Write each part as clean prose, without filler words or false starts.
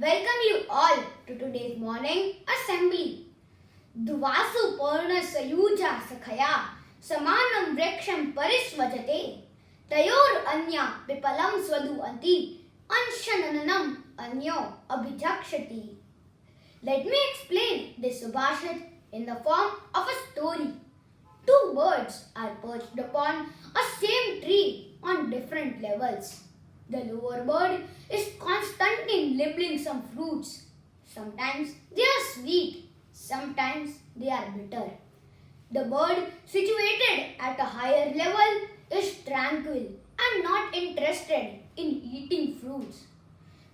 welcome you all to today's morning assembly. Duvasu Purnasya Yuja Sakhaya Samanam Vreksham Parisvajate Tayor Anya Pipalam Swadu Anti Anshananam Anyo Abhijakshati. Let me explain this Subhashit in the form of a story. Two birds are perched upon a same tree on different levels. The lower bird is constantly nibbling some fruits. Sometimes they are sweet, sometimes they are bitter. The bird situated at a higher level is tranquil and not interested in eating fruits.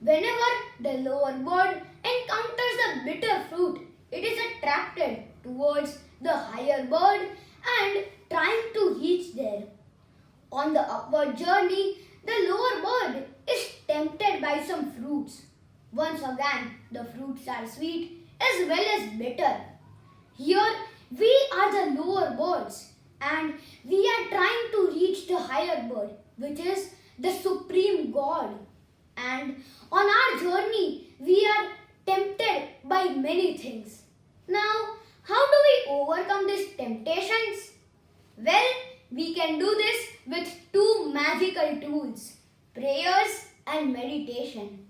Whenever the lower bird encounters a bitter fruit, it is attracted towards the higher bird and trying to reach there. On the upward journey, the lower bird is tempted by some fruits. Once again, the fruits are sweet as well as bitter. Here, we are the lower birds and we are trying to reach the higher bird, which is the Supreme God. And on our journey, we are tempted by many things. Now, how do we overcome these temptations? Well, we can do this with two magical tools, prayers and meditation.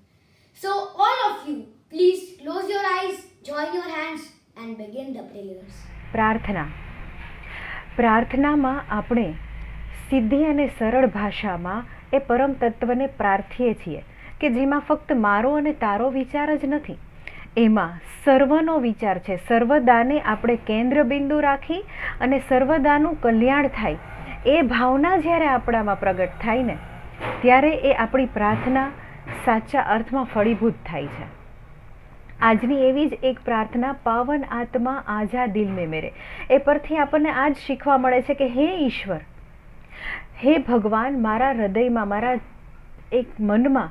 So all of you, please close your eyes, join your hands and begin the prayers. પ્રાર્થનામાં આપણે સીધી અને સરળ ભાષામાં એ પરમ તત્વને પ્રાર્થીએ છીએ કે જેમાં ફક્ત મારો અને તારો વિચાર જ નથી, એમાં સર્વનો વિચાર છે. સર્વદાને આપણે કેન્દ્ર બિંદુ રાખી અને સર્વદાનું કલ્યાણ થાય એ ભાવના જ્યારે આપણામાં પ્રગટ થાય ને ત્યારે એ આપણી પ્રાર્થના સાચા અર્થમાં ફળીભૂત થાય છે. આજની એવી જ એક પ્રાર્થના પાવન આત્મા આજા દિલ में मेरे એ પરથી આપણને આજ શીખવા મળે છે કે હે ઈશ્વર, હે ભગવાન, મારા હૃદયમાં, મારા એક મનમાં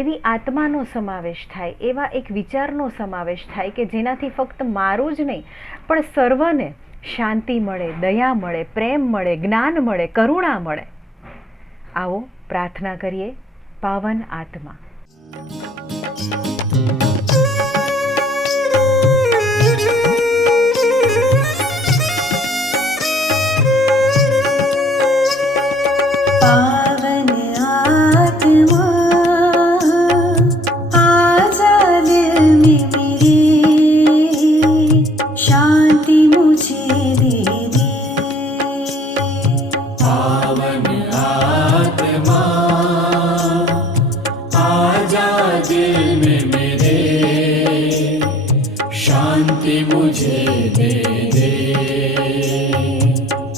એવી આત્માનો સમાવેશ થાય, એવા એક વિચારનો સમાવેશ થાય કે જેનાથી ફક્ત મારું જ નહીં પણ સર્વને શાંતિ મળે, દયા મળે, પ્રેમ મળે, જ્ઞાન મળે, કરુણા મળે. आओ प्रार्थना करिए. पावन आत्मा. पावन आत्मा आजा दिल में मेरे, शांति मुझे दे दे. पावन आत्मा आजा दिल में मेरे, शांति मुझे दे दे.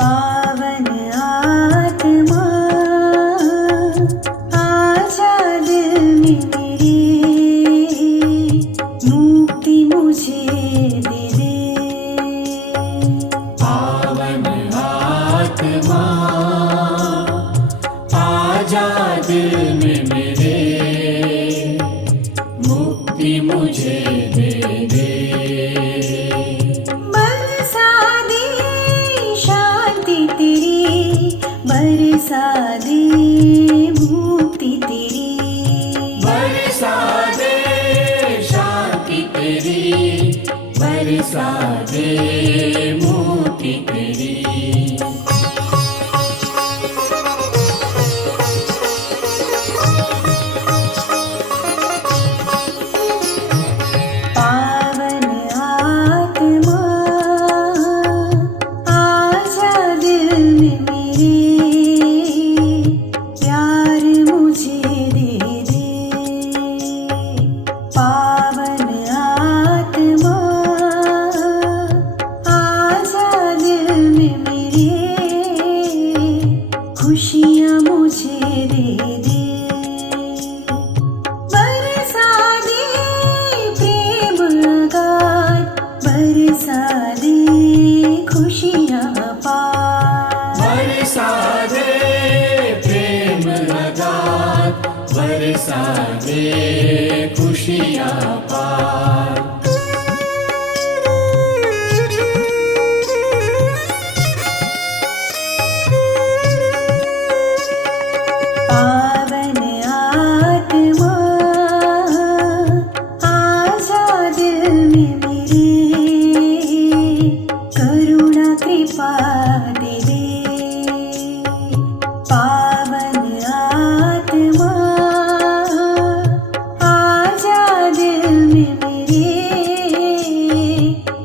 पावन आत्मा आजा दिल में मेरे, मुक्ति मुझे दे दे. पावन आत्मा आजा दिल में मेरे, मुक्ति मुझे दे दे. बरसा दे शांति तेरी, बरसा दे मुक्ति तेरी. बरसा दे शांति तेरी, बरसा दे मुक्ति तेरी. पावन आत्मा आजा दिल में मेरे, कृपा दे दे। पावन आत्मा आजा दिल में मेरे,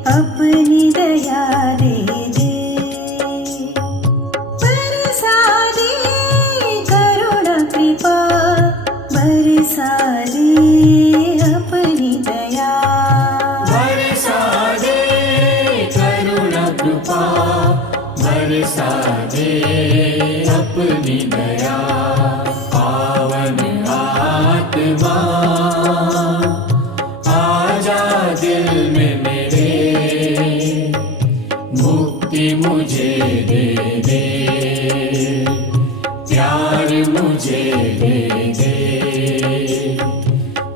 अपनी दया दे दे। बरसा दे करुणा कृपा, बरसा दे अपनी दया। बरसा दे करुणा कृपा, बरसा दे अपनी दया। पावन आत्मा आजा दिल में मेरे, मुक्ति मुझे दे दे, प्यार मुझे दे दे,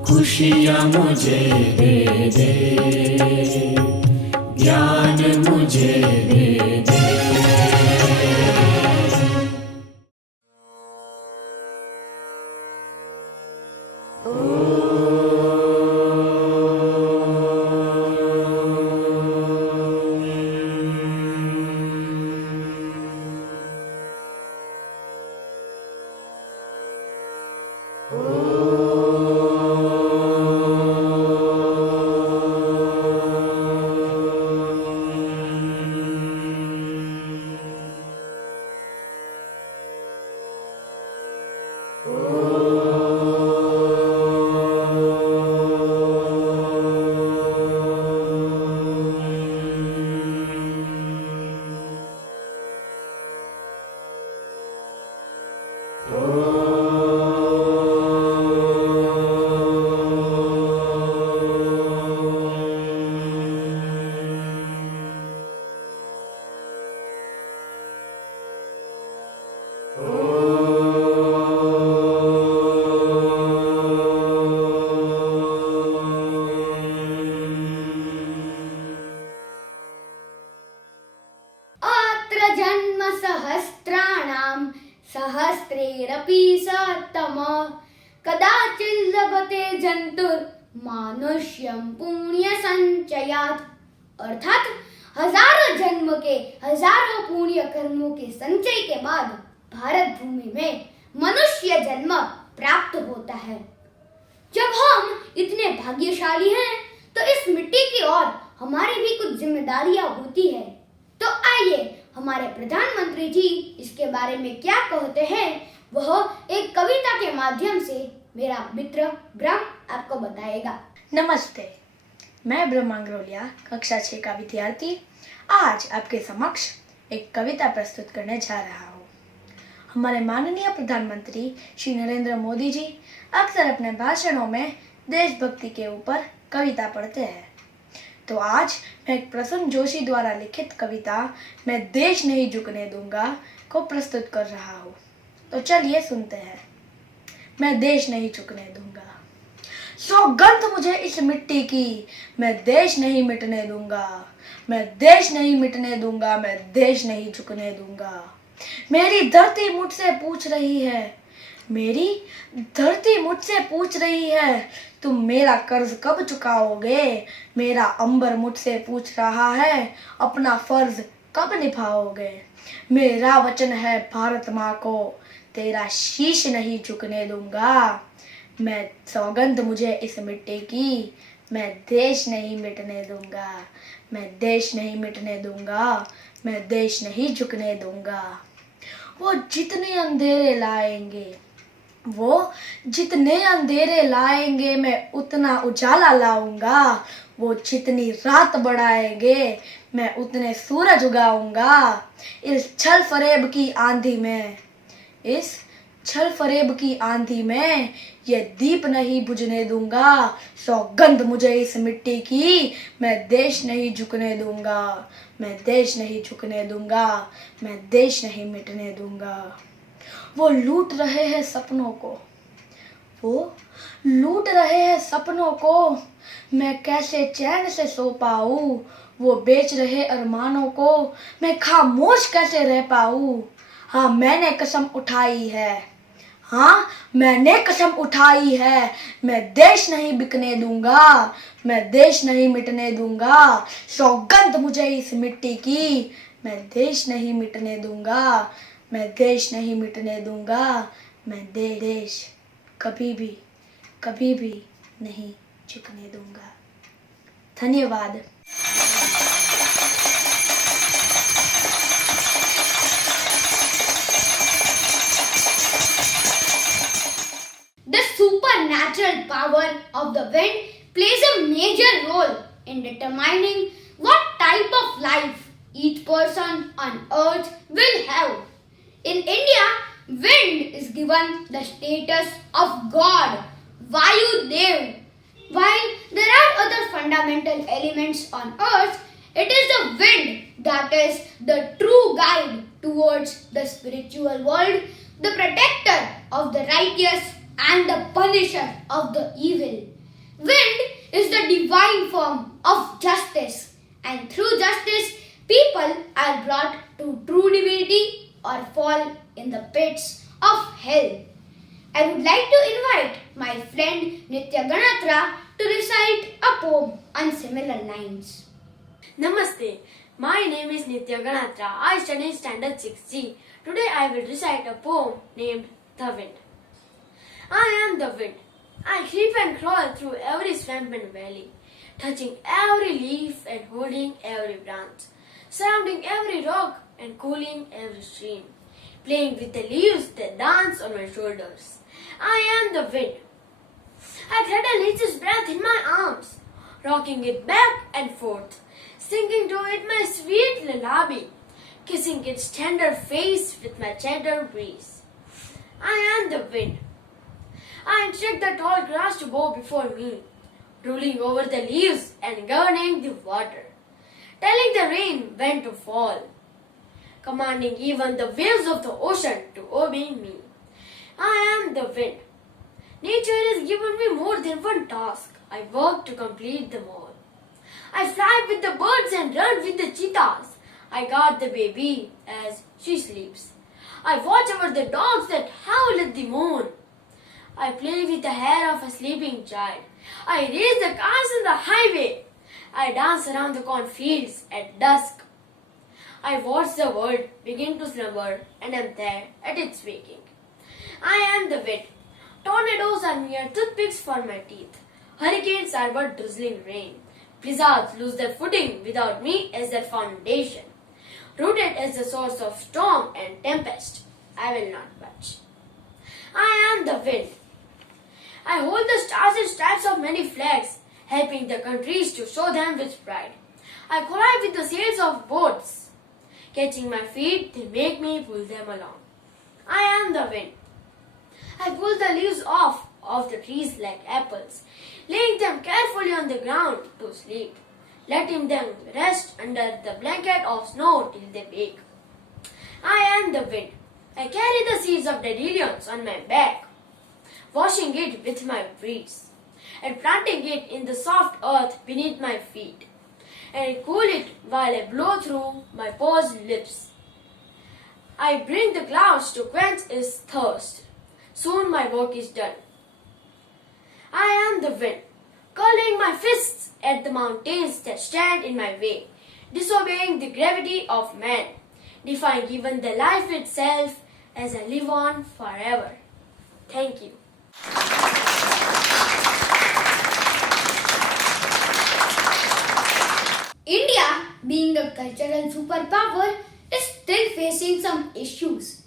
खुशियाँ मुझे दे दे, ज्ञान मुझे दे दे। अत्र जन्म सहस्राणां सहस्रेरपि सत्तमः, कदाचित् लभते जन्तुर्मानुष्यं पुण्य संचयात्। अर्थात हजारों जन्म के हजारों पुण्य कर्मों के संचय के बाद भारत भूमि में मनुष्य जन्म प्राप्त होता है। जब हम इतने भाग्यशाली हैं तो इस मिट्टी की ओर हमारी भी कुछ जिम्मेदारियां होती है। तो आइए हमारे प्रधानमंत्री जी इसके बारे में क्या कहते हैं वह एक कविता के माध्यम से मेरा मित्र ब्रह्म आपको बताएगा। नमस्ते, मैं ब्रह्म अंग्रोलिया कक्षा 6 का विद्यार्थी आज आपके समक्ष एक कविता प्रस्तुत करने जा रहा हूँ। हमारे माननीय प्रधानमंत्री श्री नरेंद्र मोदी जी अक्सर अपने भाषणों में देशभक्ति के ऊपर कविता पढ़ते हैं, तो आज मैं एक प्रसन्न जोशी द्वारा लिखित कविता मैं देश नहीं झुकने दूंगा को प्रस्तुत कर रहा हूँ। तो चलिए सुनते हैं। मैं देश नहीं झुकने दूंगा। सौगंध मुझे इस मिट्टी की, मैं देश नहीं मिटने दूंगा। मैं देश नहीं मिटने दूंगा, मैं देश नहीं झुकने दूंगा। मेरी धरती मुझसे पूछ रही है, मेरी धरती मुझसे पूछ रही है, तुम मेरा कर्ज कब चुकाओगे। मेरा अंबर मुझसे पूछ रहा है, अपना फर्ज कब निभाओगे। मेरा वचन है भारत माँ को, तेरा शीश नहीं झुकने दूंगा। मैं सौगंध मुझे इस मिट्टी की, मैं देश नहीं मिटने दूंगा। मैं देश नहीं मिटने दूंगा, मैं देश नहीं झुकने दूंगा। वो जितने अंधेरे लाएंगे, वो जितने अंधेरे लाएंगे, मैं उतना उजाला लाऊंगा। वो जितनी रात बढ़ाएंगे, मैं उतने सूरज उगाऊंगा। इस छल फरेब की आंधी में, इस छल फरेब की आंधी में ये दीप नहीं बुझने दूंगा। सौगंध मुझे इस मिट्टी की, मैं देश नहीं झुकने दूंगा। मैं देश नहीं झुकने दूंगा, मैं देश नहीं मिटने दूंगा। वो लूट रहे हैं सपनों को, वो लूट रहे हैं सपनों को, मैं कैसे चैन से सो पाऊँ। वो बेच रहे अरमानों को, मैं खामोश कैसे रह पाऊँ। हाँ मैंने कसम उठाई है, हाँ मैंने कसम उठाई है, मैं देश नहीं बिकने दूंगा। मैं देश नहीं मिटने दूंगा। सौगंध मुझे इस मिट्टी की, मैं देश नहीं मिटने दूंगा, मैं देश नहीं मिटने दूंगा, मैं देश कभी भी नहीं झुकने दूंगा। धन्यवाद। The supernatural power of the wind plays a major role in determining what type of life each person on earth will have. In India, wind is given the status of God, Vayu Dev. While there are other fundamental elements on earth, it is the wind that is the true guide towards the spiritual world, the protector of the righteous and the punisher of the evil. Wind is the divine form of justice, and through justice, people are brought to true divinity or fall in the pits of hell. I would like to invite my friend Nitya Ganatra to recite a poem on similar lines. Namaste. My name is Nitya Ganatra. I study standard 6G. Today I will recite a poem named The Wind. I am the wind. I creep and crawl through every swamp and valley, touching every leaf and holding every branch, surrounding every rock and cooling every stream, playing with the leaves that dance on my shoulders. I am the wind. I cradle its breath in my arms, rocking it back and forth, singing to it my sweet lullaby, kissing its tender face with my gentle breeze. I am the wind. I instruct the tall grass to bow before me, ruling over the leaves and governing the water, telling the rain when to fall, commanding even the waves of the ocean to obey me. I am the wind. Nature has given me more than one task. I work to complete them all. I fly with the birds and run with the cheetahs. I guard the baby as she sleeps. I watch over the dogs that howl at the moon. I play with the hair of a sleeping child. I race the cars on the highway. I dance around the cornfields at dusk. I watch the world begin to slumber and am there at its waking. I am the wind. Tornadoes are mere toothpicks for my teeth. Hurricanes are but drizzling rain. Blizzards lose their footing without me as their foundation. Rooted as the source of storm and tempest, I will not budge. I am the wind. I hold the stars and stripes of many flags, helping the countries to show them with pride. I collide with the sails of boats. Catching my feet, they make me pull them along. I am the wind. I pull the leaves off of the trees like apples, laying them carefully on the ground to sleep, letting them rest under the blanket of snow till they bake. I am the wind. I carry the seeds of dandelions on my back, washing it with my breeze, and planting it in the soft earth beneath my feet, and I cool it while I blow through my paused lips. I bring the clouds to quench its thirst. Soon my work is done. I am the wind, curling my fists at the mountains that stand in my way, disobeying the gravity of man, defying even the life itself as I live on forever. Thank you. India, being a cultural superpower, is still facing some issues.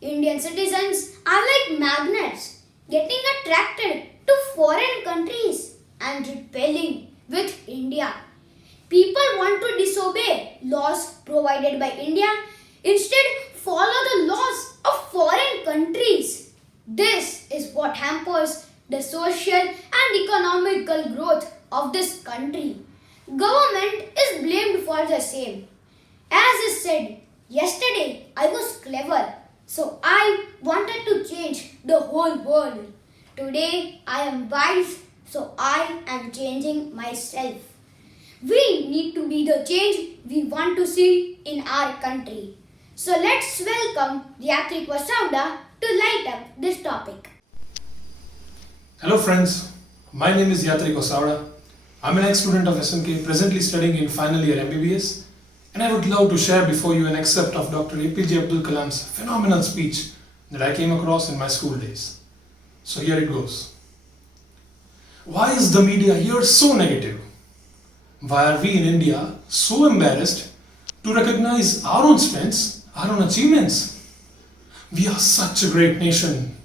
Indian citizens are like magnets, getting attracted to foreign countries and repelling with India. People want to disobey laws provided by India, instead follow the laws of foreign countries. This is what hampers the social and economical growth of this country. Government is blamed for the same. As is said, yesterday I was clever, so I wanted to change the whole world. Today I am wise, so I am changing myself. We need to be the change we want to see in our country. So let's welcome Yatrik Vasavda to light up this topic. Hello friends, my name is Yatrik Osavda. I'm an ex-student of SNK, presently studying in final year MBBS, And I would love to share before you an excerpt of Dr. APJ Abdul Kalam's phenomenal speech that I came across in my school days. So here it goes. Why is the media here so negative? Why are we in India so embarrassed to recognize our own strengths, our own achievements? We are such a great nation.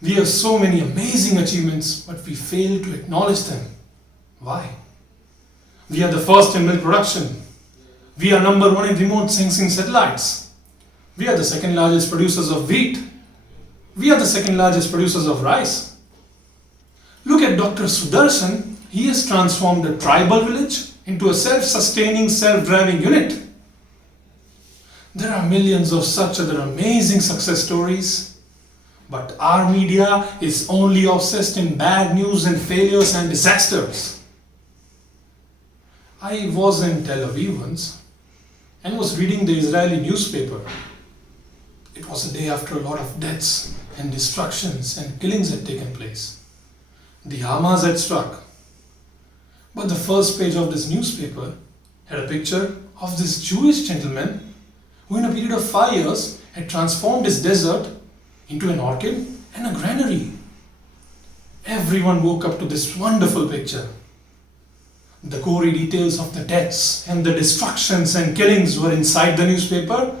We have so many amazing achievements, but we fail to acknowledge them. Why? We are the first in milk production. We are number one in remote sensing satellites. We are the second largest producers of wheat. We are the second largest producers of rice. Look at Dr. Sudarshan. He has transformed a tribal village into a self-sustaining, self-driving unit. There are millions of such other amazing success stories. But our media is only obsessed in bad news and failures and disasters. I was in Tel Aviv once and was reading the Israeli newspaper. It was a day after a lot of deaths and destructions and killings had taken place. The Hamas had struck. But the first page of this newspaper had a picture of this Jewish gentleman who in a period of 5 years had transformed his desert into an orchid and a granary. Everyone woke up to this wonderful picture. The gory details of the deaths and the destructions and killings were inside the newspaper,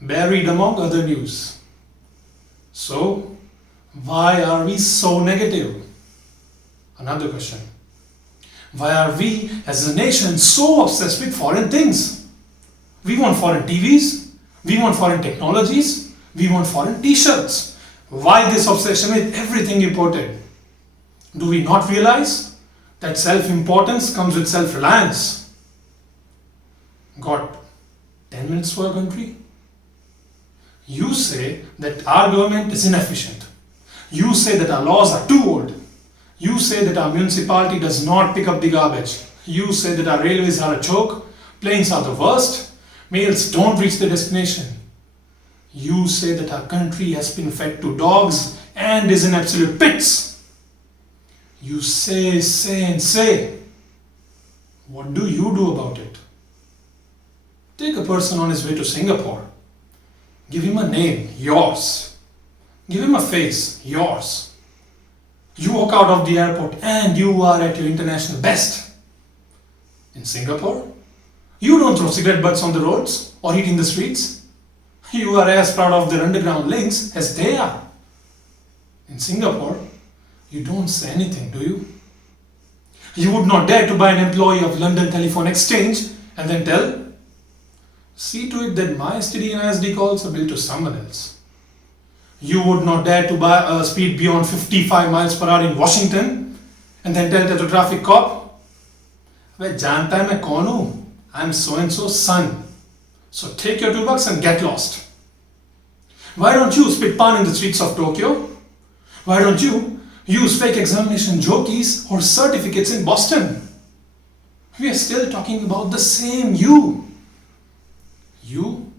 buried among other news. So, why are we so negative? Another question. Why are we as a nation so obsessed with foreign things? We want foreign TVs, we want foreign technologies, we want foreign t-shirts. Why this obsession with everything imported? Do we not realize that self-importance comes with self-reliance? Got 10 minutes for a country? You say that our government is inefficient. You say that our laws are too old. You say that our municipality does not pick up the garbage. You say that our railways are a joke. Planes are the worst. Mails don't reach their destination. You say that our country has been fed to dogs and is in absolute pits. You say. What do you do about it? Take a person on his way to Singapore. Give him a name, yours. Give him a face, yours. You walk out of the airport and you are at your international best. In Singapore, you don't throw cigarette butts on the roads or eat in the streets. You are as proud of their underground links as they are. In Singapore, you don't say anything, do you? You would not dare to buy an employee of London Telephone Exchange and then tell, see to it that my STD and ISD calls are billed to someone else. You would not dare to buy a speed beyond 55 miles per hour in Washington and then tell the traffic cop, "Weh, janta hai main kaun hu? I'm so-and-so's son. So take your $2 and get lost." Why don't you spit pan in the streets of Tokyo? Why don't you use fake examination jockeys or certificates in Boston? We are still talking about the same you. You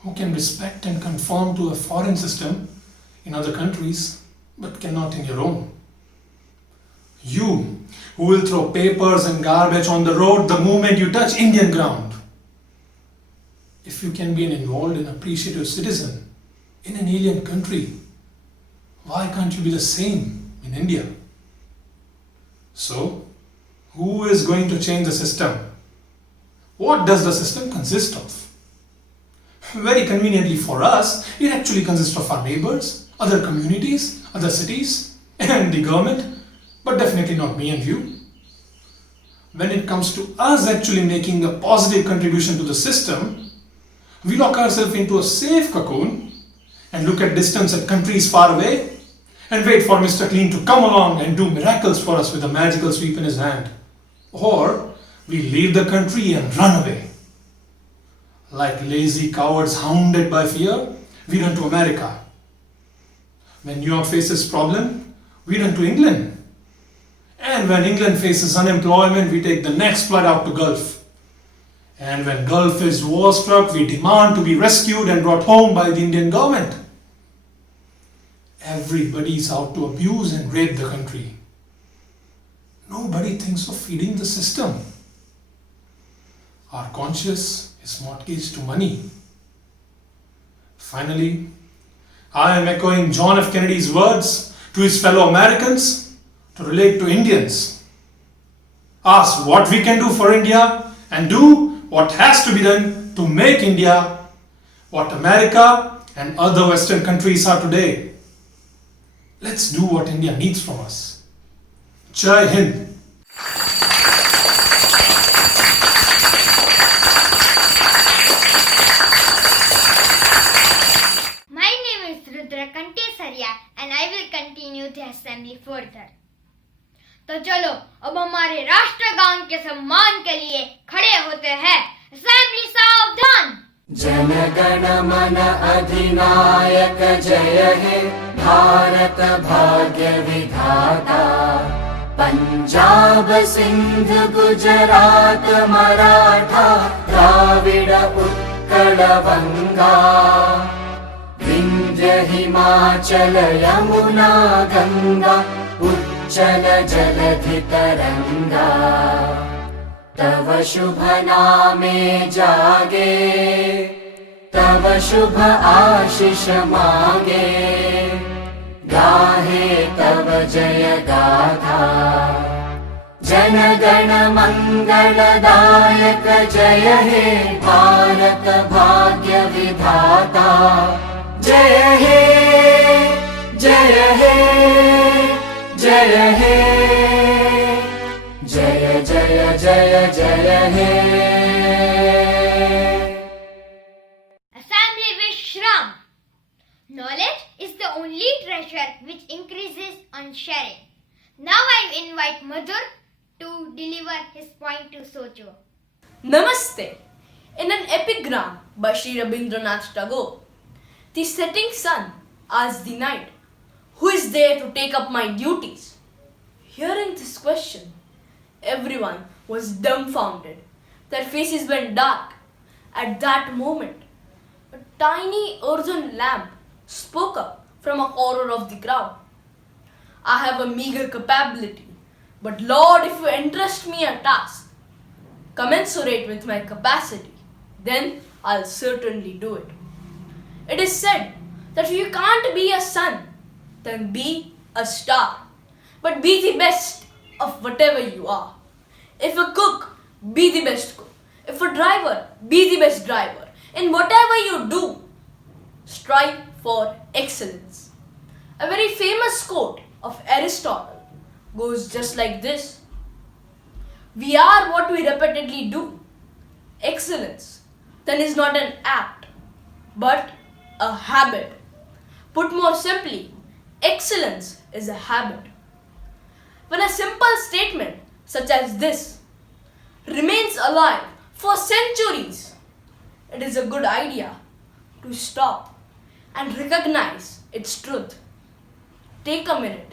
who can respect and conform to a foreign system in other countries but cannot in your own. You who will throw papers and garbage on the road the moment you touch Indian ground. If you can be an involved and appreciative citizen in an alien country, why can't you be the same in India? So, who is going to change the system? What does the system consist of? Very conveniently for us, it actually consists of our neighbors, other communities, other cities, and the government, but definitely not me and you. When it comes to us actually making a positive contribution to the system, we lock ourselves into a safe cocoon and look at distance at countries far away and wait for Mr. Clean to come along and do miracles for us with a magical sweep in his hand. Or we leave the country and run away. Like lazy cowards hounded by fear, we run to America. When New York faces problem, we run to England. And when England faces unemployment, we take the next flight out to Gulf. And when Gulf is war-struck, we demand to be rescued and brought home by the Indian government. Everybody is out to abuse and rape the country. Nobody thinks of feeding the system. Our conscience is mortgaged to money. Finally, I am echoing John F. Kennedy's words to his fellow Americans to relate to Indians. Ask what we can do for India and do what has to be done to make India what America and other Western countries are today. Let's do what India needs from us. Jai Hind. My name is Rudra Kantesaria and I will continue the assembly further. तो चलो अब हमारे राष्ट्रगान के सम्मान के लिए खड़े होते हैं। असेंबली सावधान। जनगण मन अधिनायक जय हे भारत भाग्य विधाता। पंजाब सिंध गुजरात मराठा द्राविड उत्कल बंगा। विंध्य हिमाचल यमुना गंगा उच्चल जलधि तरंगा। तव शुभ नामे जागे तव शुभ आशीष मांगे। गाहे तव जय गाथा जन गण मंगलदायक जय हे भारत भाग्य विधाता। जय हे जय हे जय हे जय जय जय जय हे। Assembly Vishram. Knowledge is the only treasure which increases on sharing. Now I invite Madhur to deliver his point to Socho. Namaste. In an epigram by Sri Rabindranath Tagore, the setting sun asked the night, "Who is there to take up my duties?" Hearing this question, everyone was dumbfounded. Their faces went dark. At that moment, a tiny earthen lamp spoke up from a corner of the crowd. "I have a meager capability, but Lord, if you entrust me a task commensurate with my capacity, then I'll certainly do it." It is said that if you can't be a sun, then be a star, but be the best of whatever you are. If a cook, be the best cook. If a driver, be the best driver. In whatever you do, strive for excellence. A very famous quote of Aristotle goes just like this: "We are what we repeatedly do." Excellence then is not an act, but a habit. Put more simply, excellence is a habit. When a simple statement such as this remains alive for centuries, it is a good idea to stop and recognize its truth. Take a minute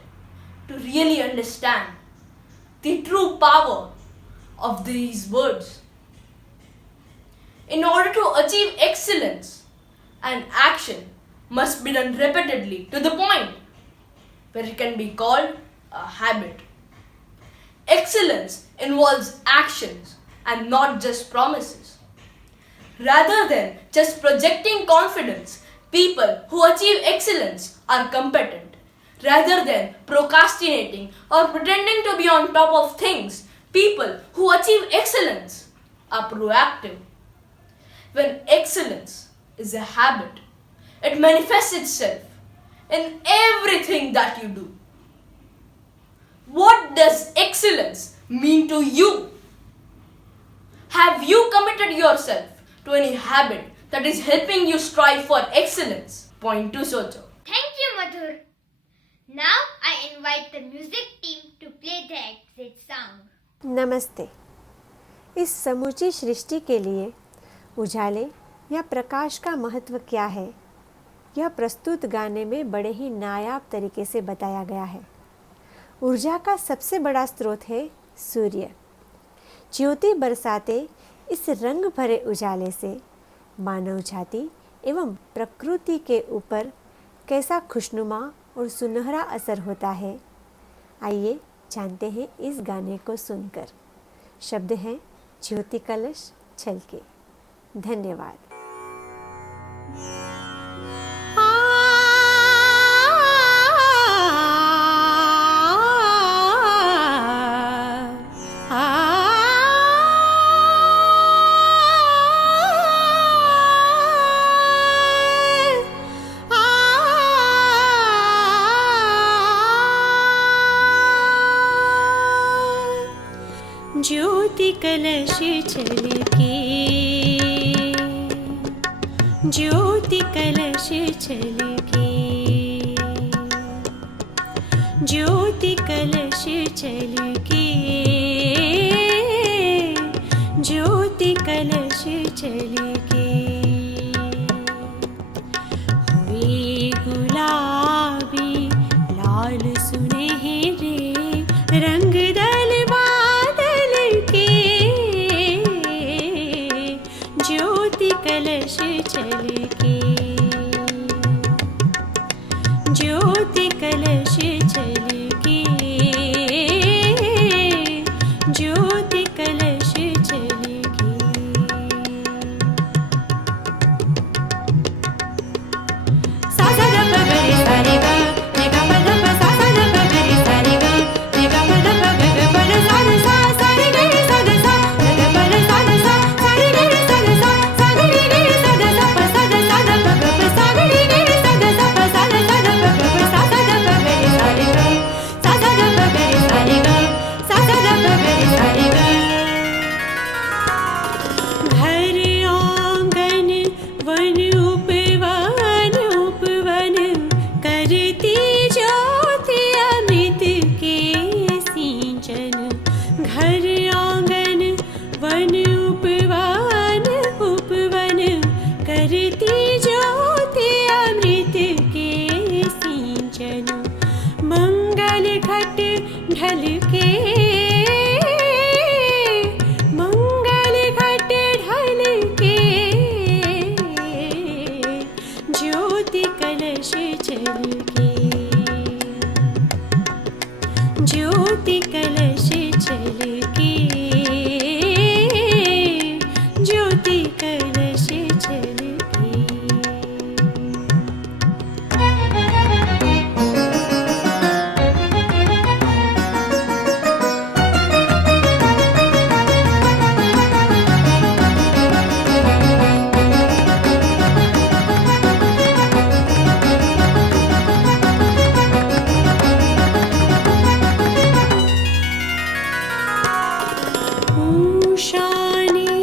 to really understand the true power of these words. In order to achieve excellence, an action must be done repeatedly to the point where it can be called a habit. Excellence involves actions and not just promises. Rather than just projecting confidence, people who achieve excellence are competent. Rather than procrastinating or pretending to be on top of things, people who achieve excellence are proactive. When excellence is a habit, it manifests itself in everything that you do. What does excellence mean to you? Have you committed yourself to any habit that is helping you strive for excellence? Point to Socho. Thank you, Madhur. Now I invite the music team to play the exit song. नमस्ते। इस समूची सृष्टि के लिए उजाले या प्रकाश का महत्व क्या है, यह प्रस्तुत गाने में बड़े ही नायाब तरीके से बताया गया है। ऊर्जा का सबसे बड़ा स्रोत है सूर्य। ज्योति बरसाते इस रंग भरे उजाले से मानव जाति एवं प्रकृति के ऊपर कैसा खुशनुमा और सुनहरा असर होता है, आइए जानते हैं इस गाने को सुनकर। शब्द हैं ज्योति कलश छलके। धन्यवाद। ज्योति कलश छलके, ज्योति कलश छलके, ज्योति कलश छलके, ज्योति कलश छलके। हुए गुलाबी लाल सुनहरे रंग दल बादल के, ज्योति कलश छलके, ज्योति कलश छलके, ज्योति कलश छलके। सा सा ग प ग रे सा रे ग, रे ग प ध प सा सा ग प ग रे सा रे ग, रे ग प ध प ग ग प र सा ध सा, सा रे ग रे सा ध सा, ग ग प र सा ध सा, सा रे ग रे सा ध सा, सा ग रे ग रे सा ध सा, प सा ध सा ध प ग प सा ग रे ग रे सा ध सा, प सा ध सा ध प ग प सा सा ध प ग रे सा रे ग, सा सा ध प ग रे सा रे ग, सा सा ध प ग रे सा रे ग। घर आंगन वन उपवन उपवन करती ज्योति अमृत के सिंचन। घर आंगन वन उपवन उपवन करती ज्योति अमृत के सिंचन। मंगल घट ढल के, मंगल घट ढल के, ज्योति कलश छलके, ज्योति कलश छलके, ज्योति कलश छलके। उषा ने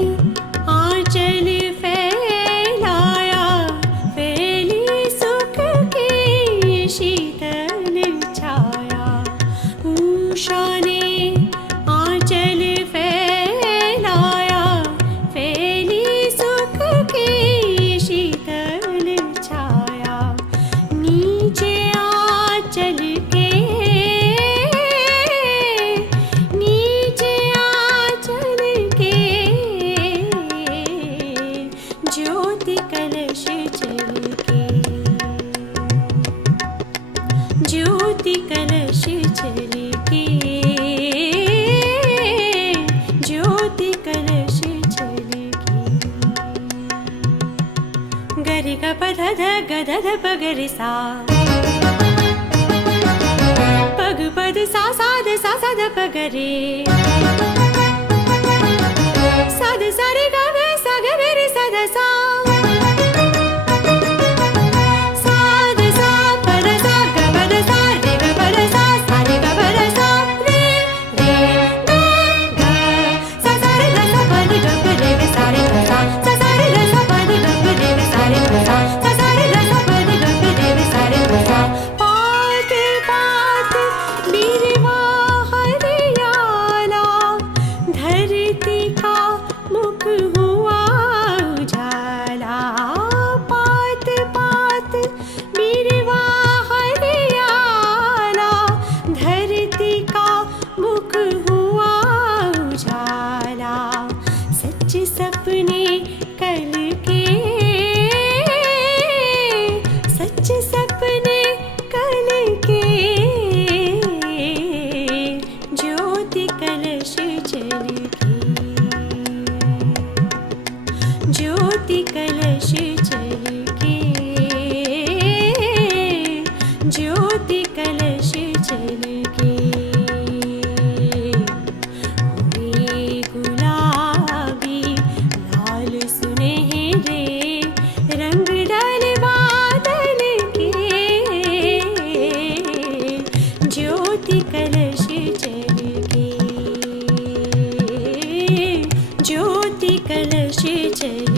आंचल फैलाया, फैली सुख की शीतल छाया। उषा ने आंचल फैलाया, फैली सुख की शीतल छाया। नीचे आंचल के, नीचे आंचल के, ज्योति कलश छलके, ज्योति कलश छलके, ज्योति कलश छलके। ग रे ग प ध ध ग ध ध प ग रे सा, प ग प ध सा सा ध सा सा ध प ग रे, सा ध सा रे ग ग सा ग रे रे सा ध सा, सा ध सा प ध सा ग प ध सा रे ग प ध सा, सा रे ग प ध सा रे रे ग ग, सा सा रे ग सा प ध ग प रे ग सा रे ग सा, सा सा रे ग सा प ध ग प रे ग सा रे ग सा, सा सा रे ग सा प ध ग प रे ग सा रे ग सा। पात पात बिरवा हरियाला, धरती का मुख ज्योति कलश जल के, ज्योति कलश जल